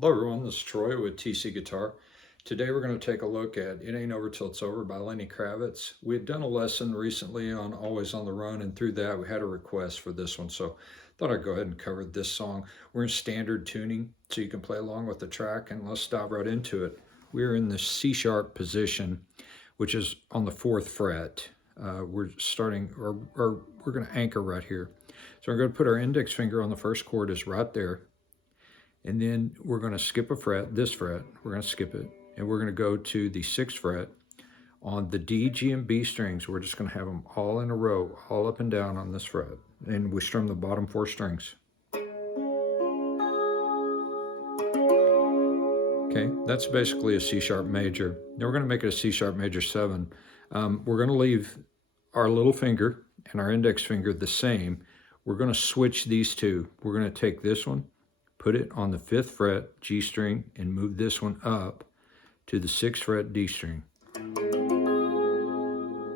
Hello everyone, this is Troy with TC Guitar. Today we're going to take a look at It Ain't Over Till It's Over by Lenny Kravitz. We had done a lesson recently on Always on the Run, and through that we had a request for this one, so I thought I'd go ahead and cover this song. We're in standard tuning, so you can play along with the track, and let's dive right into it. We're in the C-sharp position, which is on the 4th fret. We're starting, or we're going to anchor right here. So we're going to put our index finger on the first chord is right there. And then we're going to skip a fret, this fret, we're going to skip it, and we're going to go to the 6th fret on the D, G, and B strings. We're just going to have them all in a row, all up and down on this fret. And we strum the bottom 4 strings. Okay, that's basically a C-sharp major. Now we're going to make it a C-sharp major 7. We're going to leave our little finger and our index finger the same. We're going to switch these two. We're going to take this one, put it on the 5th fret G string, and move this one up to the 6th fret D string.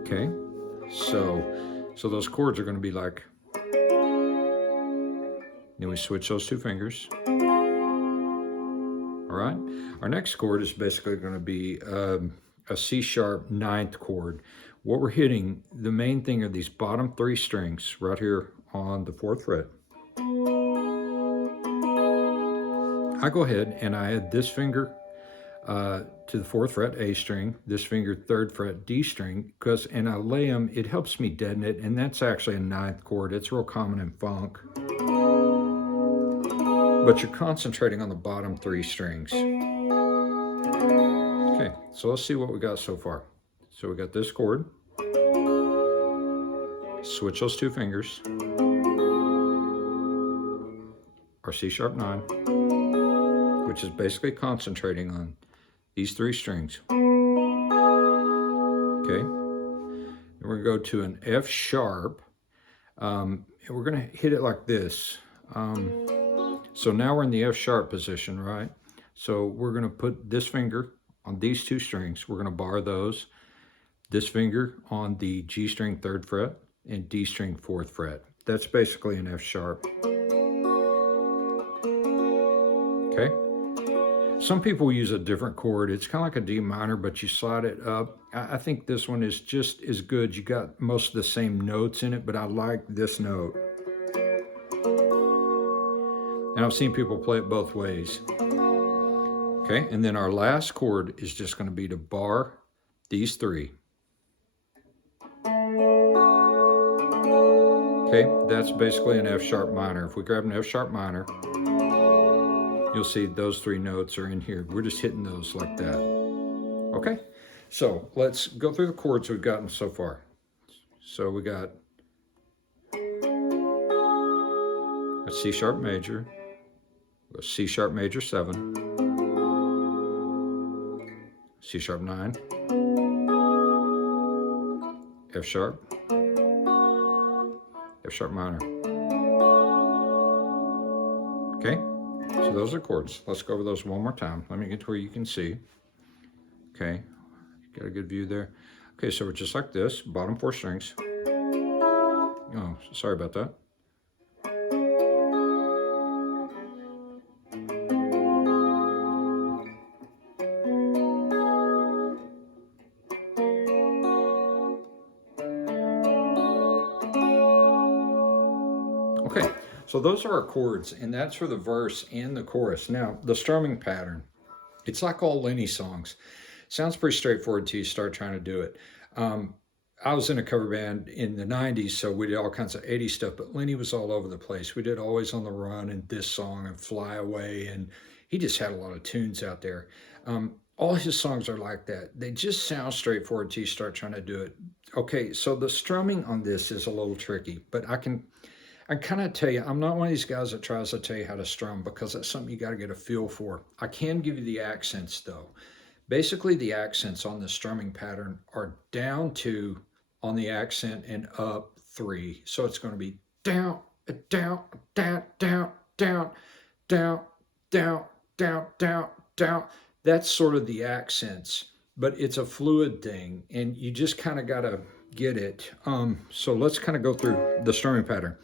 Okay, so those chords are going to be like, then we switch those two fingers. All right, our next chord is basically going to be a C-sharp 9th chord. What we're hitting, the main thing are these bottom 3 strings right here on the 4th fret. I go ahead and I add this finger to the 4th fret A string, this finger 3rd fret D string, and I lay them, it helps me deaden it, and that's actually a 9th chord. It's real common in funk. But you're concentrating on the bottom 3 strings. Okay, so let's see what we got so far. So we got this chord, switch those two fingers, our C-sharp 9, which is basically concentrating on these 3 strings. Okay, and we're going to go to an F sharp, and we're going to hit it like this. So now we're in the F sharp position, right? So we're going to put this finger on these 2 strings. We're going to bar those. This finger on the G string 3rd fret and D string 4th fret. That's basically an F sharp. Okay. Some people use a different chord. It's kind of like a D minor, but you slide it up. I think this one is just as good. You got most of the same notes in it, but I like this note. And I've seen people play it both ways. Okay, and then our last chord is just going to be to bar these 3. Okay, that's basically an F sharp minor. If we grab an F sharp minor, you'll see those 3 notes are in here. We're just hitting those like that. Okay, so let's go through the chords we've gotten so far. So we got a C-sharp major, a C-sharp major 7, C-sharp 9, F sharp, F sharp minor. Okay, so those are chords. Let's go over those one more time. Let me get to where you can see. Okay, got a good view there. Okay, so we're just like this, bottom 4 strings. Oh, sorry about that. Okay, so those are our chords, and that's for the verse and the chorus. Now, the strumming pattern, it's like all Lenny songs. Sounds pretty straightforward till you start trying to do it. I was in a cover band in the 90s, so we did all kinds of 80s stuff, but Lenny was all over the place. We did Always on the Run and this song and Fly Away, and he just had a lot of tunes out there. All his songs are like that. They just sound straightforward till you start trying to do it. Okay, so the strumming on this is a little tricky, but I kind of tell you, I'm not one of these guys that tries to tell you how to strum because that's something you got to get a feel for. I can give you the accents though. Basically, the accents on the strumming pattern are down 2 on the accent and up 3. So it's going to be down, down, down, down, down, down, down, down, down, down. That's sort of the accents, but it's a fluid thing, and you just kind of got to get it. So let's kind of go through the strumming pattern.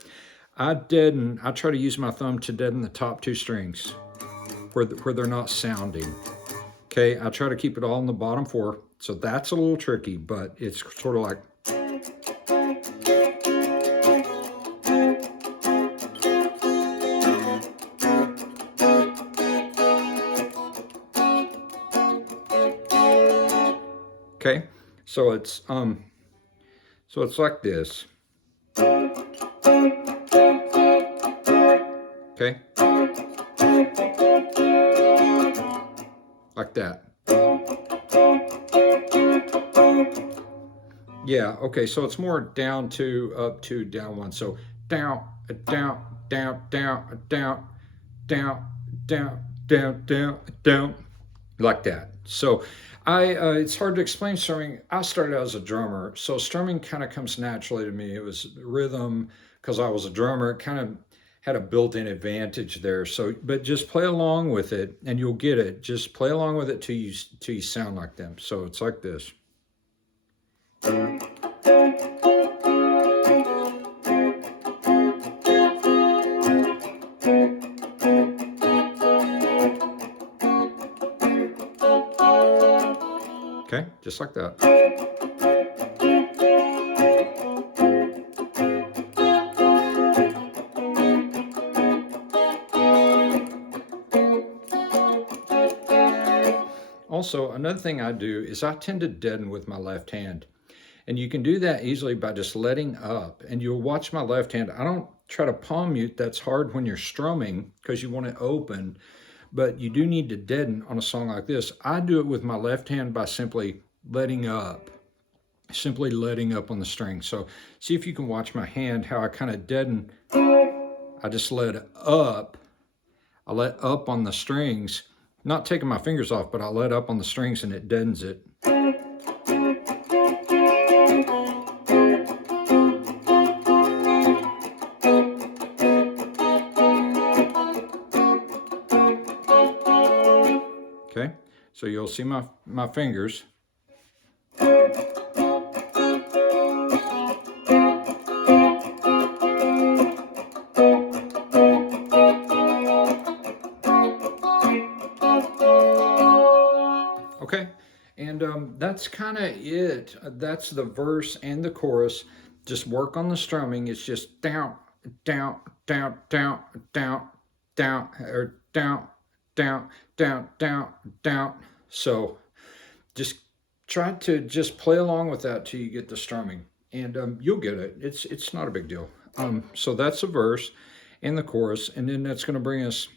I try to use my thumb to deaden the top 2 strings. where they're not sounding. Okay, I try to keep it all in the bottom four, so that's a little tricky, but it's sort of like. Okay, so it's like this. Okay, like that. Yeah, okay, so it's more down two, up two, down one. So down, down, down, down, down, down, down, down, down, down, like that. So it's hard to explain strumming. I started out as a drummer, so strumming kind of comes naturally to me. It was rhythm, because I was a drummer. It kind of had a built-in advantage there. So, but just play along with it, and you'll get it. Just play along with it till you sound like them. So it's like this. Okay, just like that. Also, another thing I do is I tend to deaden with my left hand. And you can do that easily by just letting up. And you'll watch my left hand. I don't try to palm mute. That's hard when you're strumming because you want it open. But you do need to deaden on a song like this. I do it with my left hand by simply letting up. Simply letting up on the string. So see if you can watch my hand, how I kind of deaden. I just let up. I let up on the strings. Not taking my fingers off, but I let up on the strings and it deadens it. Okay, so you'll see my fingers. Okay, and that's kind of it. That's the verse and the chorus. Just work on the strumming. It's just down, down, down, down, down, down, or down, down, down, down, down. So just try to just play along with that till you get the strumming, and you'll get it. It's not a big deal. So that's the verse and the chorus, and then that's going to bring us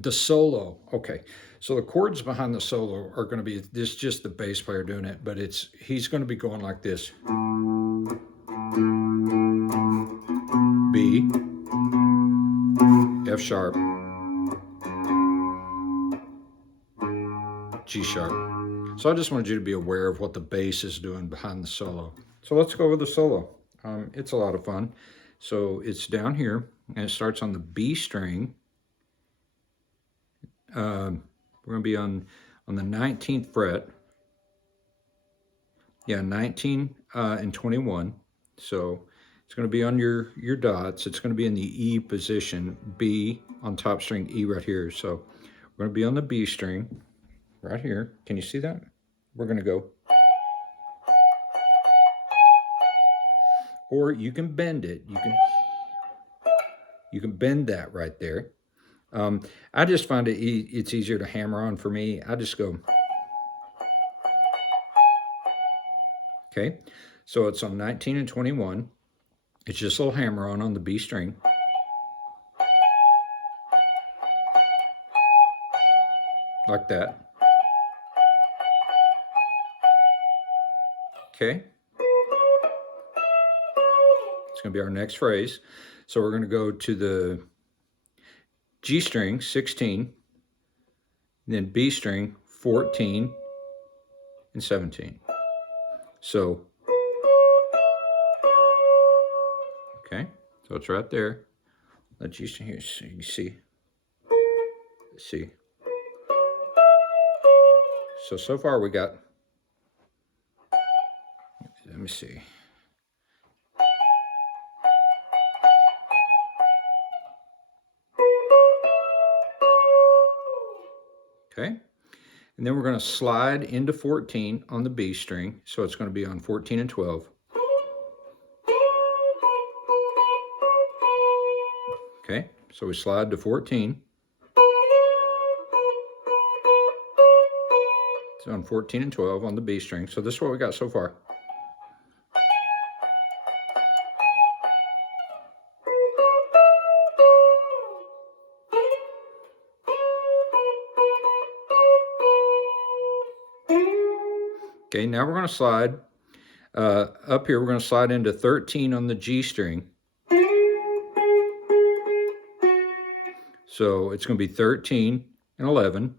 the solo. Okay, so the chords behind the solo are going to be this, just the bass player doing it, but he's going to be going like this. B, F sharp, G sharp. So I just wanted you to be aware of what the bass is doing behind the solo. So let's go over the solo. It's a lot of fun. So it's down here, and it starts on the B string. We're going to be on the 19th fret. Yeah, 19 and 21. So it's going to be on your dots. It's going to be in the E position, B on top string, E right here. So we're going to be on the B string right here. Can you see that? We're going to go. Or you can bend it. You can bend that right there. I just find it's easier to hammer on for me. I just go. Okay, so it's on 19 and 21. It's just a little hammer on the B string. Like that. Okay. It's going to be our next phrase. So we're going to go to the G string, 16, then B string, 14, and 17. So, okay, so it's right there. Let G string here, so you see. See. So far we got, let me see. Okay. And then we're going to slide into 14 on the B string. So it's going to be on 14 and 12. Okay, so we slide to 14. It's on 14 and 12 on the B string. So this is what we got so far. Okay, now we're going to slide up here. We're going to slide into 13 on the G string. So it's going to be 13 and 11.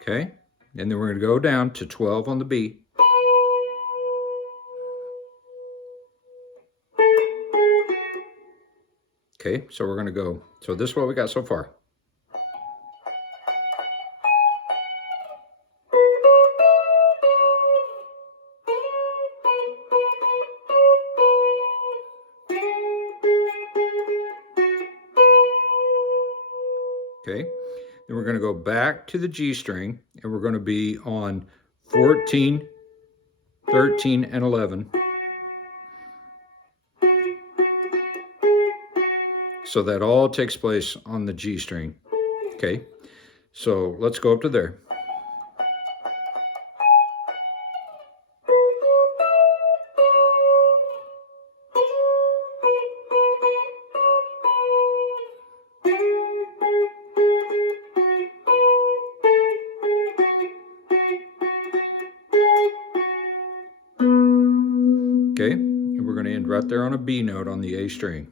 Okay, and then we're going to go down to 12 on the B. Okay, so we're going to go. So this is what we got so far. Okay, then we're going to go back to the G string, and we're going to be on 14, 13, and 11. So that all takes place on the G string. Okay, so let's go up to there. Okay, and we're going to end right there on a B note on the A string.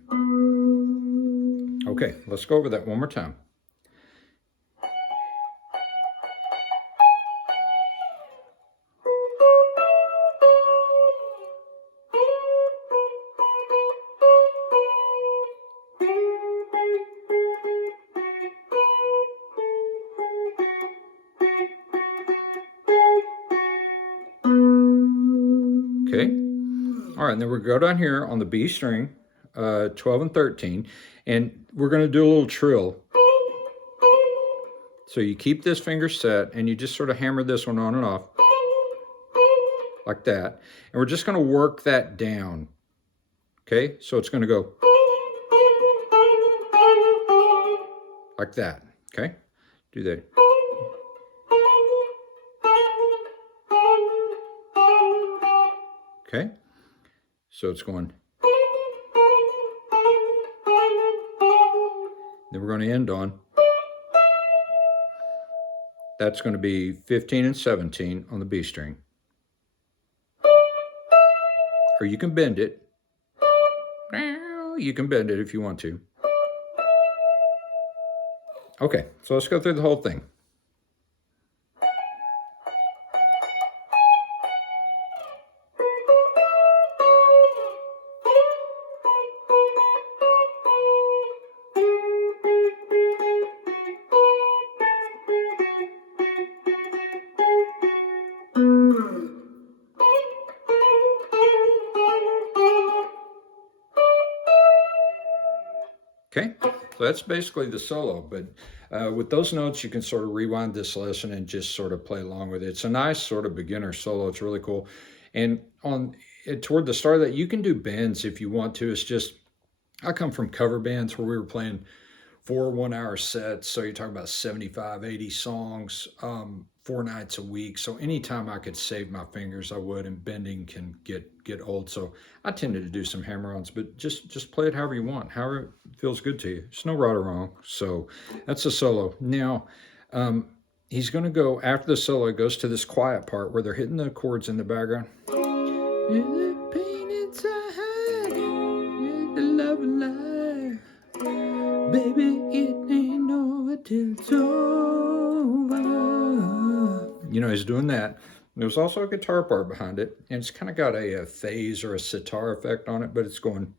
Okay, let's go over that one more time. Okay, all right, and then we'll go down here on the B string, 12 and 13, and we're going to do a little trill. So you keep this finger set, and you just sort of hammer this one on and off, like that. And we're just going to work that down. Okay, so it's going to go like that. Okay, do that. Okay, so it's going. Then we're going to end on. That's going to be 15 and 17 on the B string. Or you can bend it. You can bend it if you want to. Okay, so let's go through the whole thing. Okay, so that's basically the solo, but with those notes, you can sort of rewind this lesson and just sort of play along with it. It's a nice sort of beginner solo. It's really cool. And toward the start of that, you can do bends if you want to. It's just, I come from cover bands where we were playing 4 1-hour sets. So you're talking about 75, 80 songs, 4 nights a week. So anytime I could save my fingers, I would, and bending can get old. So I tended to do some hammer-ons, but just play it however you want, however it feels good to you. There's no right or wrong. So that's a solo. Now, he's going to go, after the solo, it goes to this quiet part where they're hitting the chords in the background. Baby, it ain't over till it's over. You know, he's doing that. There's also a guitar part behind it, and it's kind of got a phase or a sitar effect on it, but it's going.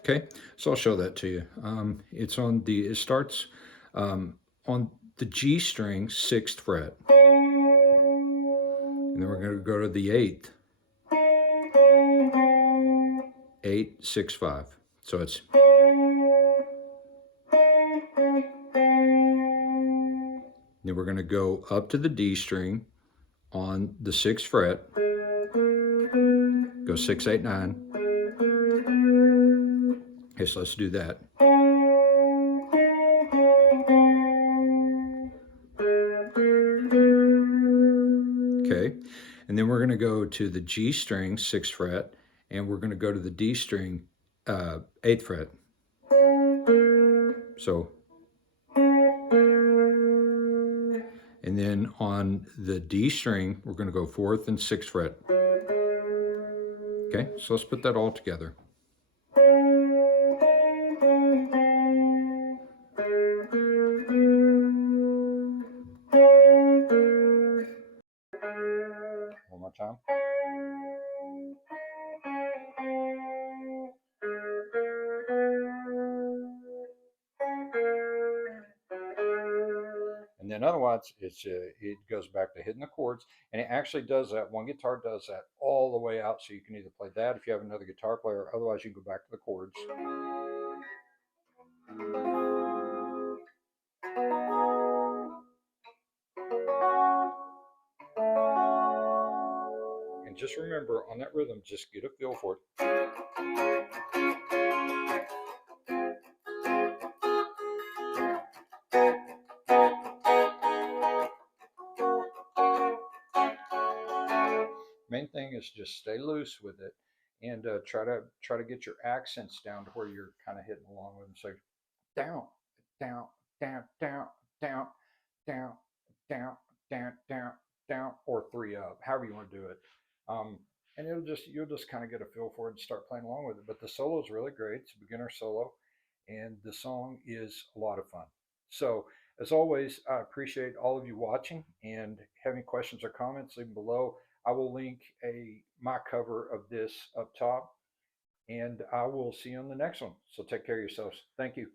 Okay, so I'll show that to you. It starts on the G string, 6th fret. And then we're going to go to the eighth. 8, 6, 5. So it's. Then we're going to go up to the D string on the 6th fret. Go 6, 8, 9. Okay, so let's do that. Okay, and then we're going to go to the G string, 6th fret, and we're going to go to the D string, 8th fret. So, and then on the D string, we're going to go 4th and 6th fret. Okay, so let's put that all together. One more time. And then otherwise, it goes back to hitting the chords, and it actually does that. One guitar does that all the way out, so you can either play that if you have another guitar player, otherwise you can go back to the chords. And just remember, on that rhythm, just get a feel for it. Main thing is just stay loose with it, and try to get your accents down to where you're kind of hitting along with them. So down, down, down, down, down, down, down, down, down, down, or 3 up, however you want to do it. And you'll just kind of get a feel for it and start playing along with it. But the solo is really great. It's a beginner solo, and the song is a lot of fun. So as always, I appreciate all of you watching, and have any questions or comments, leave them below. I will link my cover of this up top, and I will see you on the next one. So take care of yourselves. Thank you.